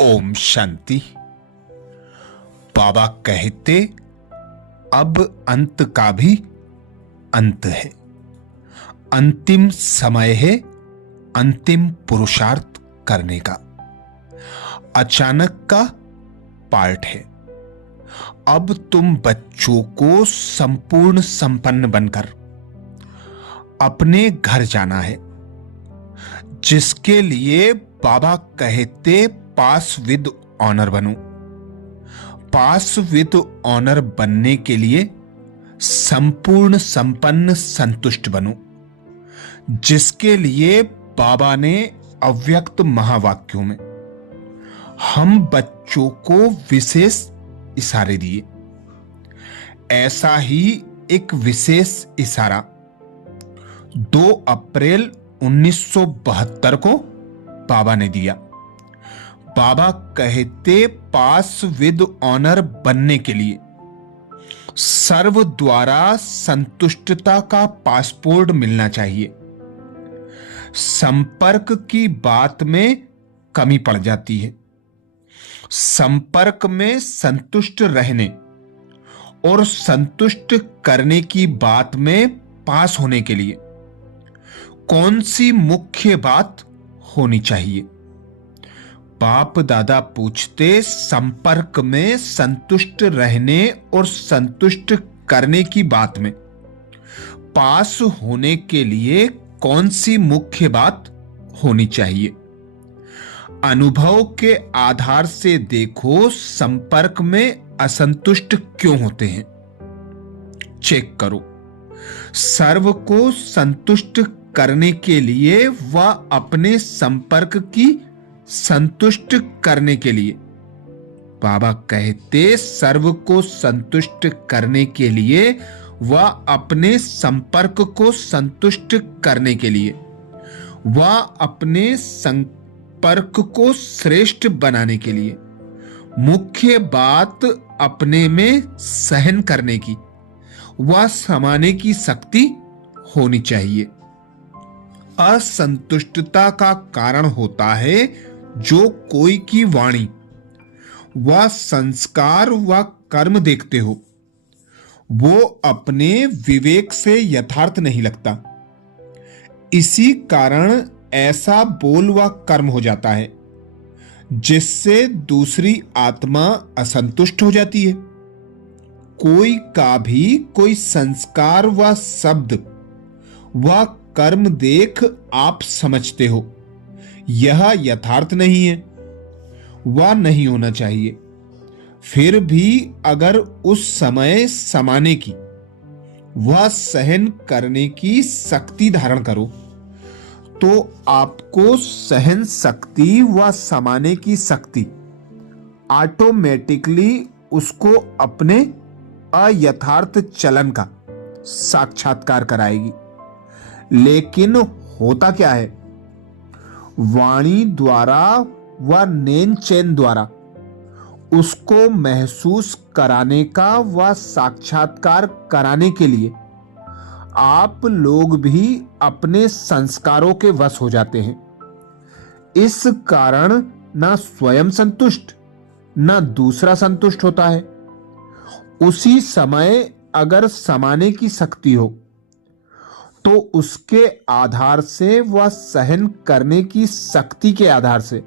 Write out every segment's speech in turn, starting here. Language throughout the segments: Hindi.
ओम शांति। बाबा कहते अब अंत का भी अंत है, अंतिम समय है अंतिम पुरुषार्थ करने का। अचानक का पार्ट है। अब तुम बच्चों को संपूर्ण संपन्न बनकर अपने घर जाना है, जिसके लिए बाबा कहते पास विद ऑनर बनो। पास विद ऑनर बनने के लिए संपूर्ण संपन्न संतुष्ट बनो, जिसके लिए बाबा ने अव्यक्त महावाक्यों में हम बच्चों को विशेष इशारे दिए। ऐसा ही एक विशेष इशारा 2 अप्रैल 1972 को बाबा ने दिया। बाबा कहते पास विद ऑनर बनने के लिए सर्व द्वारा संतुष्टता का पासपोर्ट मिलना चाहिए। संपर्क की बात में कमी पड़ जाती है। संपर्क में संतुष्ट रहने और संतुष्ट करने की बात में पास होने के लिए कौन सी मुख्य बात होनी चाहिए? बाप दादा पूछते संपर्क में संतुष्ट रहने और संतुष्ट करने की बात में पास होने के लिए कौन सी मुख्य बात होनी चाहिए? अनुभव के आधार से देखो, संपर्क में असंतुष्ट क्यों होते हैं? चेक करो। सर्व को संतुष्ट करने के लिए व अपने संपर्क की संतुष्ट करने के लिए बाबा कहते सर्व को संतुष्ट करने के लिए व अपने संपर्क को संतुष्ट करने के लिए व अपने संपर्क को श्रेष्ठ बनाने के लिए मुख्य बात अपने में सहन करने की व समाने की शक्ति होनी चाहिए। असंतुष्टता का कारण होता है जो कोई की वाणी व संस्कार व कर्म देखते हो, वो अपने विवेक से यथार्थ नहीं लगता। इसी कारण ऐसा बोल व कर्म हो जाता है, जिससे दूसरी आत्मा असंतुष्ट हो जाती है। कोई का भी कोई संस्कार व शब्द व कर्म देख आप समझते हो यह यथार्थ नहीं है व नहीं होना चाहिए। फिर भी अगर उस समय समाने की व सहन करने की शक्ति धारण करो, तो आपको सहन शक्ति व समाने की शक्ति ऑटोमेटिकली उसको अपने अयथार्थ चलन का साक्षात्कार कराएगी। लेकिन होता क्या है? वाणी द्वारा व नैन चैन द्वारा उसको महसूस कराने का व साक्षात्कार कराने के लिए आप लोग भी अपने संस्कारों के वश हो जाते हैं। इस कारण ना स्वयं संतुष्ट ना दूसरा संतुष्ट होता है। उसी समय अगर समाने की शक्ति हो तो उसके आधार से व सहन करने की शक्ति के आधार से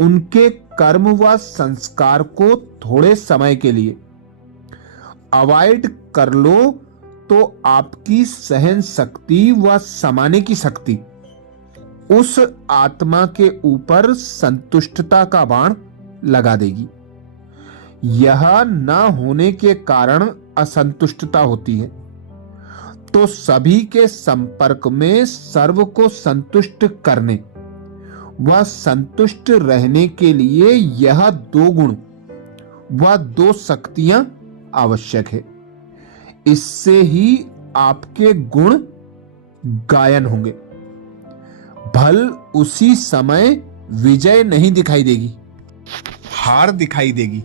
उनके कर्म व संस्कार को थोड़े समय के लिए अवॉइड कर लो, तो आपकी सहन शक्ति व समाने की शक्ति उस आत्मा के ऊपर संतुष्टता का बाण लगा देगी। यह न होने के कारण असंतुष्टता होती है। तो सभी के संपर्क में सर्व को संतुष्ट करने व संतुष्ट रहने के लिए यह 2 गुण व 2 शक्तियां आवश्यक है। इससे ही आपके गुण गायन होंगे। भल उसी समय विजय नहीं दिखाई देगी, हार दिखाई देगी,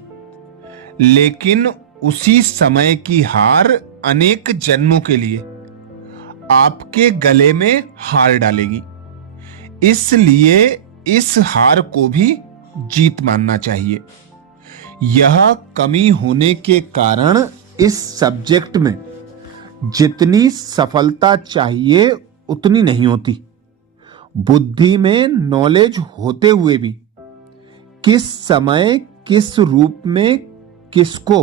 लेकिन उसी समय की हार अनेक जन्मों के लिए आपके गले में हार डालेगी। इसलिए इस हार को भी जीत मानना चाहिए। यह कमी होने के कारण इस सब्जेक्ट में जितनी सफलता चाहिए उतनी नहीं होती। बुद्धि में नॉलेज होते हुए भी किस समय किस रूप में किसको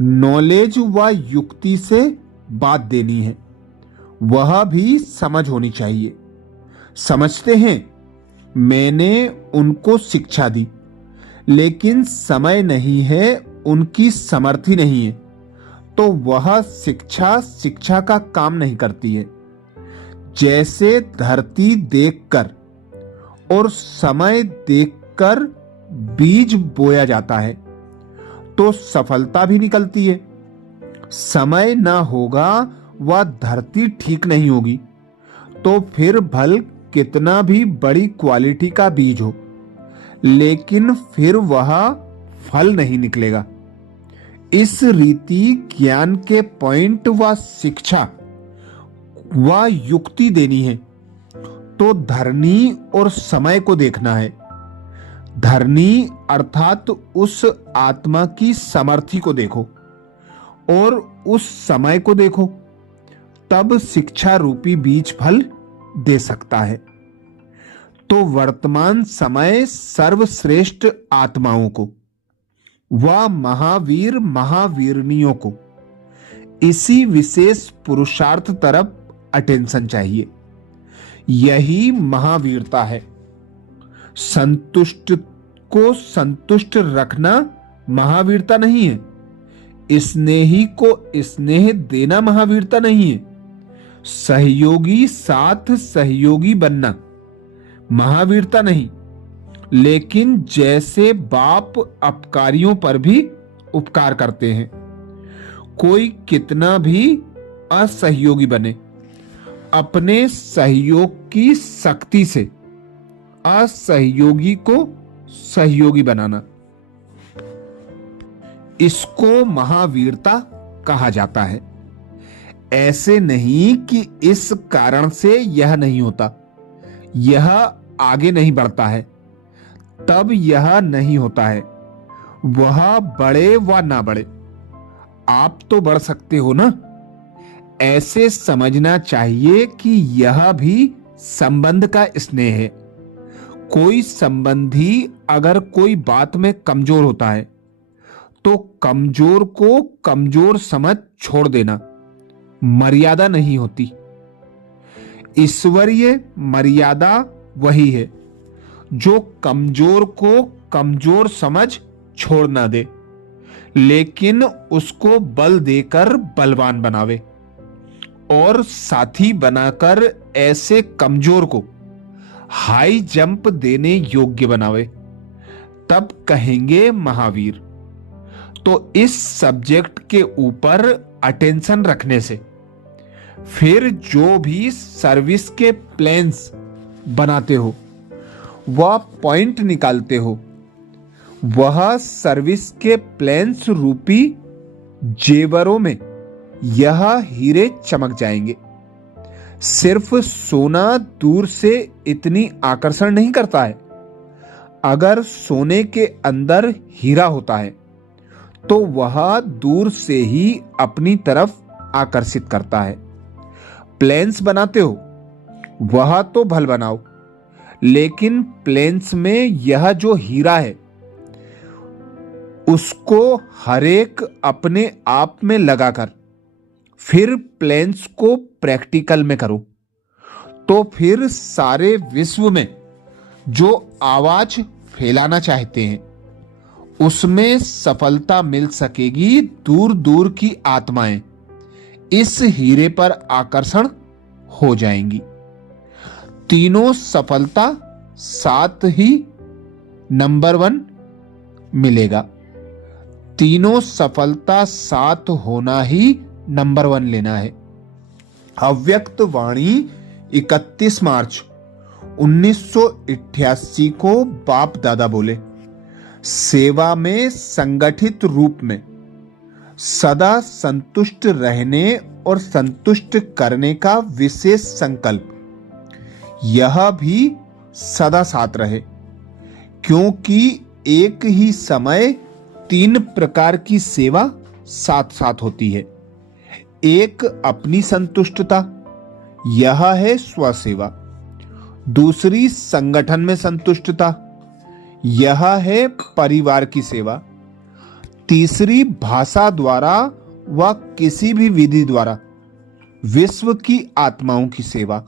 नॉलेज व युक्ति से बात देनी है वह भी समझ होनी चाहिए। समझते हैं मैंने उनको शिक्षा दी, लेकिन समय नहीं है, उनकी समर्थी नहीं है, तो वह शिक्षा का काम नहीं करती है। जैसे धरती देखकर और समय देखकर बीज बोया जाता है तो सफलता भी निकलती है। समय ना होगा वह धरती ठीक नहीं होगी तो फिर भल कितना भी बड़ी क्वालिटी का बीज हो, लेकिन फिर वह फल नहीं निकलेगा। इस रीति ज्ञान के पॉइंट व शिक्षा व युक्ति देनी है तो धरनी और समय को देखना है। धरनी अर्थात उस आत्मा की समर्थी को देखो और उस समय को देखो, तब शिक्षा रूपी बीज फल दे सकता है। तो वर्तमान समय सर्वश्रेष्ठ आत्माओं को व महावीर महावीरनियों को इसी विशेष पुरुषार्थ तरफ अटेंशन चाहिए। यही महावीरता है। संतुष्ट को संतुष्ट रखना महावीरता नहीं है। स्नेही को स्नेह देना महावीरता नहीं है। सहयोगी साथ सहयोगी बनना महावीरता नहीं, लेकिन जैसे बाप अपकारियों पर भी उपकार करते हैं। कोई कितना भी असहयोगी बने, अपने सहयोग की शक्ति से असहयोगी को सहयोगी बनाना, इसको महावीरता कहा जाता है। ऐसे नहीं कि इस कारण से यह नहीं होता, यह आगे नहीं बढ़ता है, तब यह नहीं होता है। वह बढ़े व ना बढ़े, आप तो बढ़ सकते हो ना। ऐसे समझना चाहिए कि यह भी संबंध का स्नेह है। कोई संबंधी अगर कोई बात में कमजोर होता है तो कमजोर को कमजोर समझ छोड़ देना मर्यादा नहीं होती। ईश्वरीय मर्यादा वही है जो कमजोर को कमजोर समझ छोड़ ना दे, लेकिन उसको बल देकर बलवान बनावे और साथी बनाकर ऐसे कमजोर को हाई जंप देने योग्य बनावे, तब कहेंगे महावीर। तो इस सब्जेक्ट के ऊपर अटेंशन रखने से फिर जो भी सर्विस के प्लान्स बनाते हो, वह पॉइंट निकालते हो, वह सर्विस के प्लान्स रूपी जेवरों में यह हीरे चमक जाएंगे। सिर्फ सोना दूर से इतनी आकर्षण नहीं करता है। अगर सोने के अंदर हीरा होता है तो वह दूर से ही अपनी तरफ आकर्षित करता है। प्लेन्स बनाते हो, वह तो भल बनाओ, लेकिन प्लेन्स में यह जो हीरा है उसको हरेक अपने आप में लगाकर फिर प्लेन्स को प्रैक्टिकल में करो, तो फिर सारे विश्व में जो आवाज फैलाना चाहते हैं उसमें सफलता मिल सकेगी। दूर दूर की आत्माएं इस हीरे पर आकर्षण हो जाएंगी। तीनों सफलता साथ ही नंबर 1 मिलेगा। तीनों सफलता साथ होना ही नंबर 1 लेना है। अव्यक्त वाणी 31 मार्च 1988 को बाप दादा बोले, सेवा में संगठित रूप में सदा संतुष्ट रहने और संतुष्ट करने का विशेष संकल्प यह भी सदा साथ रहे, क्योंकि एक ही समय 3 प्रकार की सेवा साथ साथ होती है। एक अपनी संतुष्टता, यह है स्वसेवा। दूसरी संगठन में संतुष्टता, यह है परिवार की सेवा। तीसरी भाषा द्वारा व किसी भी विधि द्वारा विश्व की आत्माओं की सेवा।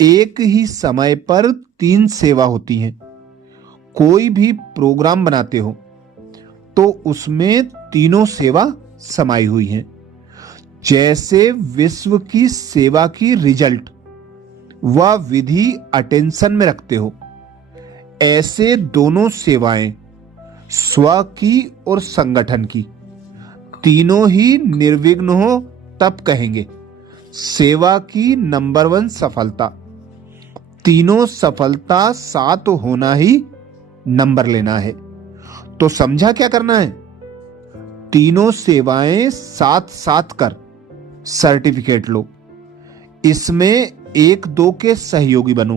एक ही समय पर 3 सेवा होती हैं। कोई भी प्रोग्राम बनाते हो तो उसमें तीनों सेवा समाई हुई हैं। जैसे विश्व की सेवा की रिजल्ट व विधि अटेंशन में रखते हो, ऐसे दोनों सेवाएं स्व की और संगठन की तीनों ही निर्विघ्न हो तब कहेंगे सेवा की नंबर 1 सफलता। तीनों सफलता साथ होना ही नंबर लेना है। तो समझा क्या करना है? तीनों सेवाएं साथ साथ कर सर्टिफिकेट लो। इसमें 1-2 के सहयोगी बनो।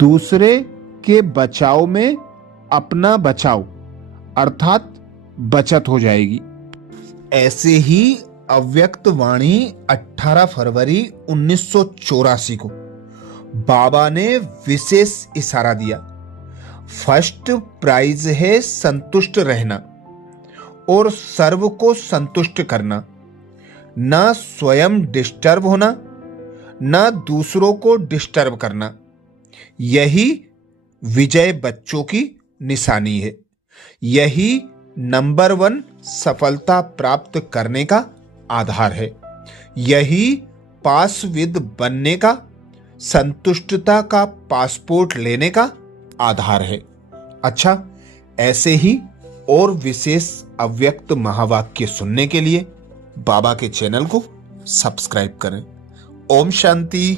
दूसरे के बचाव में अपना बचाव अर्थात बचत हो जाएगी। ऐसे ही अव्यक्त वाणी 18 फरवरी 1984 को बाबा ने विशेष इशारा दिया। फर्स्ट प्राइज है संतुष्ट रहना और सर्व को संतुष्ट करना, ना स्वयं डिस्टर्ब होना, ना दूसरों को डिस्टर्ब करना। यही विजय बच्चों की निशानी है। यही नंबर 1 सफलता प्राप्त करने का आधार है। यही पासविद बनने का, संतुष्टता का पासपोर्ट लेने का आधार है। अच्छा, ऐसे ही और विशेष अव्यक्त महावाक्य सुनने के लिए बाबा के चैनल को सब्सक्राइब करें। ओम शांति।